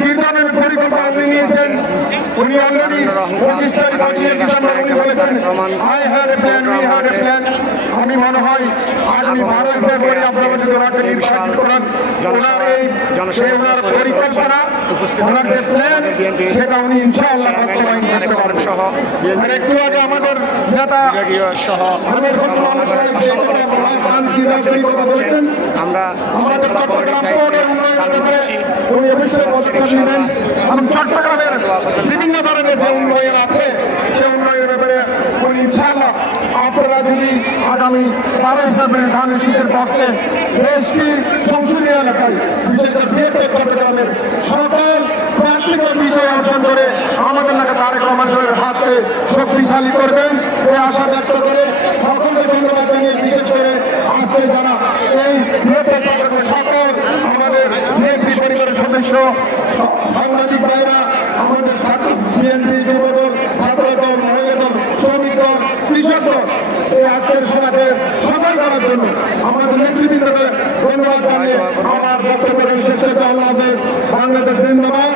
কীর্তনের পরিকল্পনা নিয়েছেন উনি অলরেডি 25 তারিখ আছে ডিসেম্বর উনি বলেছেন I had a plan we had a plan. আমি মনে হয় আগামী 12 ফেব্রুয়ারি আপনারা যদি ওনাকে নির্বাচিত করেন ওনার পরিকল্পনা ওনার যে প্ল্যান সেটা উনি ইনশাআল্লাহ বাস্তবায়ন করতে পারবেন। আর একটু আগে আমাদের নেতা আমির হোসেন মহাশয় যে কথা বলেছেন আমরা আমাদের চট্টগ্রাম পৌরের উন্নয়নের ব্যাপারে উনি অবশ্যই পদক্ষেপ নেবেন এবং চট্টগ্রামের বিভিন্ন ধরনের যে উন্নয়ন আছে সে উন্নয়নের ব্যাপারে উনি ইনশাআল্লাহ আপনারা যদি আগামী 12 ফেব্রুয়ারি ধানের শীতের পক্ষে দেশটির সংসদীয় এলাকায় বিশেষ করে বৃহত্তর চট্টগ্রামের সকল প্রার্থীকে বিজয় অর্জন করে আমাদের এলাকা তারেক রহমান সাহেবের হাতকে শক্তিশালী করবেন এই আশা ব্যক্ত করে সকলকে ধন্যবাদ জানিয়ে বিশেষ করে আজকে যারা এই বৃহত্তর চট্টগ্রামের সকল আমাদের বিএনপি পরিবারের সদস্য সাংবাদিক ভাইরা আমাদের ছাত্র বিএনপি যুবদল ছাত্রদল মহিলা দল শ্রমিক দল কৃষক দল এই আজকের সভাকে সফল করার জন্য আমাদের নেতৃবৃন্দকে ধন্যবাদ জানিয়ে আমার বক্তব্য শেষ করতে আল্লাহ হাফেজ। বাংলাদেশ জিন্দাবাদ।